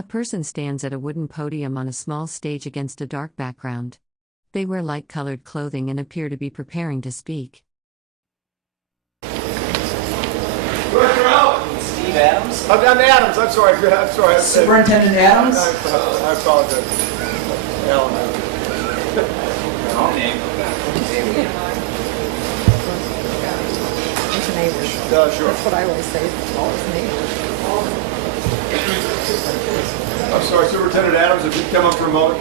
A person stands at a wooden podium on a small stage against a dark background. They wear light-colored clothing and appear to be preparing to speak. Steve Adams? I'm Adams, I'm sorry. Superintendent Adams? I apologize. Alan. Okay. It's neighbors. Sure. That's what I always say, all his neighbors. I'm sorry, Superintendent Adams, if you could come up for a moment.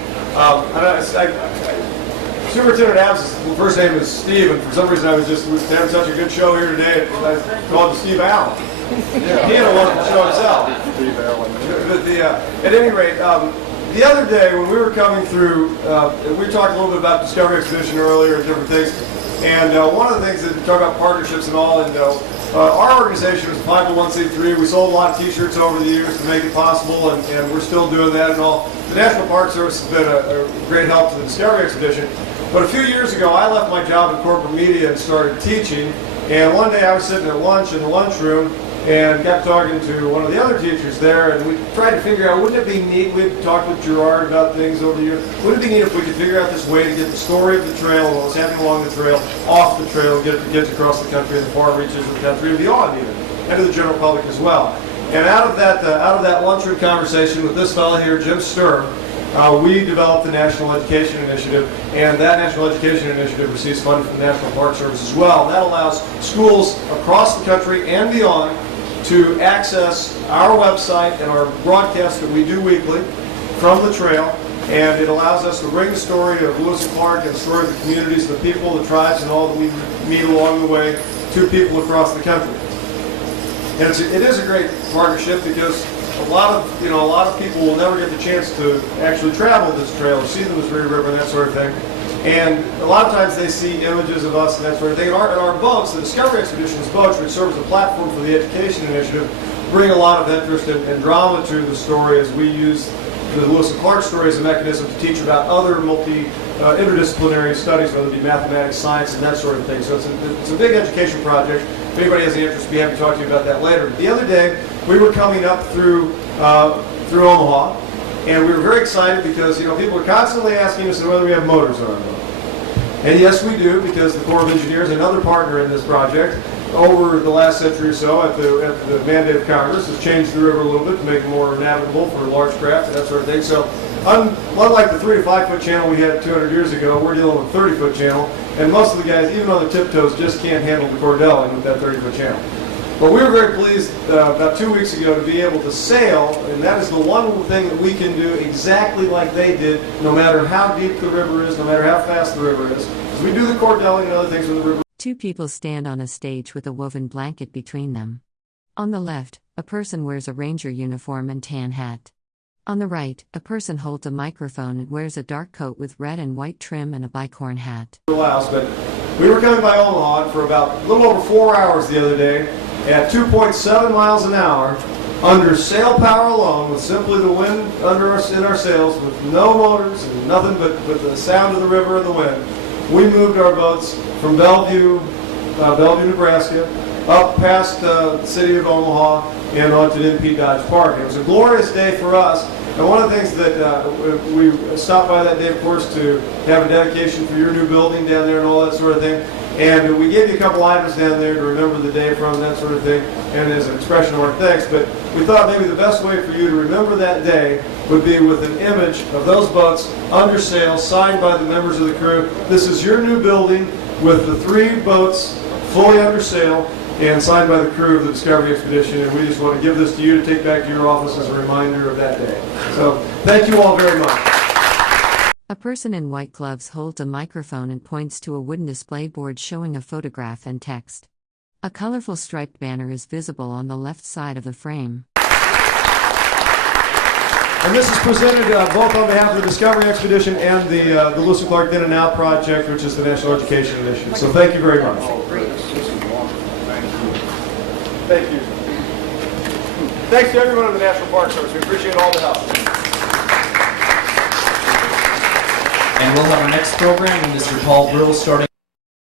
Superintendent Adams' first name is Steve, and for some reason I was just having such a good show here today, I called him Steve Allen. Yeah. He had a wonderful show himself. Steve Allen. But at any rate, the other day when we were coming through, we talked a little bit about Discovery Expedition earlier and different things, and one of the things that we talk about partnerships and all, and our organization is a 501c3. We sold a lot of t-shirts over the years to make it possible, and we're still doing that and all. The National Park Service has been a great help to the Discovery Expedition. But a few years ago, I left my job in corporate media and started teaching. And one day I was sitting at lunch in the lunchroom and got talking to one of the other teachers there, and we tried to figure out, wouldn't it be neat, we'd talked with Gerard about things over the years, wouldn't it be neat if we could figure out this way to get the story of the trail and what was happening along the trail, off the trail, and get it to kids across the country and the far reaches of the country and beyond even, and to the general public as well. And out of that lunchroom conversation with this fellow here, Jim Sturm, we developed the National Education Initiative, and that National Education Initiative receives funding from the National Park Service as well. That allows schools across the country and beyond to access our website and our broadcast that we do weekly from the trail, and it allows us to bring the story of Lewis and Clark and the story of the communities, the people, the tribes, and all that we meet along the way to people across the country. And it is a great partnership because a lot of people will never get the chance to actually travel this trail or see the Missouri River and that sort of thing. And a lot of times they see images of us and that sort of thing. And our boats, the Discovery Expedition's boats, which serve as a platform for the Education Initiative, bring a lot of interest and drama to the story as we use the Lewis and Clark story as a mechanism to teach about other interdisciplinary studies, whether it be mathematics, science, and that sort of thing. So it's a big education project. If anybody has any interest, we'd be happy to talk to you about that later. But the other day, we were coming up through Omaha, and we were very excited because people are constantly asking us whether we have motors on our boat. And yes, we do, because the Corps of Engineers, another partner in this project, over the last century or so, at the mandate of Congress, has changed the river a little bit to make it more navigable for large craft and that sort of thing. So, unlike the 3 to 5 foot channel we had 200 years ago, we're dealing with a 30 foot channel, and most of the guys, even on their tiptoes, just can't handle the cordelling with that 30 foot channel. But we were very pleased about 2 weeks ago to be able to sail, and that is the one thing that we can do exactly like they did, no matter how deep the river is, no matter how fast the river is. Because we do the cordelling and other things with the river. Two people stand on a stage with a woven blanket between them. On the left, a person wears a ranger uniform and tan hat. On the right, a person holds a microphone and wears a dark coat with red and white trim and a bicorn hat. But we were coming by Omaha for about a little over 4 hours the other day at 2.7 miles an hour under sail power alone, with simply the wind in our sails, with no motors and nothing but the sound of the river and the wind. We moved our boats from Bellevue, Nebraska, up past the city of Omaha and onto NP Dodge Park. It was a glorious day for us. And one of the things that we stopped by that day, of course, to have a dedication for your new building down there and all that sort of thing. And we gave you a couple items down there to remember the day from, that sort of thing, and as an expression of our thanks. But we thought maybe the best way for you to remember that day would be with an image of those boats under sail, signed by the members of the crew. This is your new building with the 3 boats fully under sail and signed by the crew of the Discovery Expedition. And we just want to give this to you to take back to your office as a reminder of that day. So thank you all very much. A person in white gloves holds a microphone and points to a wooden display board showing a photograph and text. A colorful striped banner is visible on the left side of the frame. And this is presented both on behalf of the Discovery Expedition and the Lewis and Clark Then and Now project, which is the National Education Initiative. So thank you very much. Thank you. Thanks to everyone in the National Park Service. We appreciate all the help. And we'll have our next program with Mr. Paul Brill starting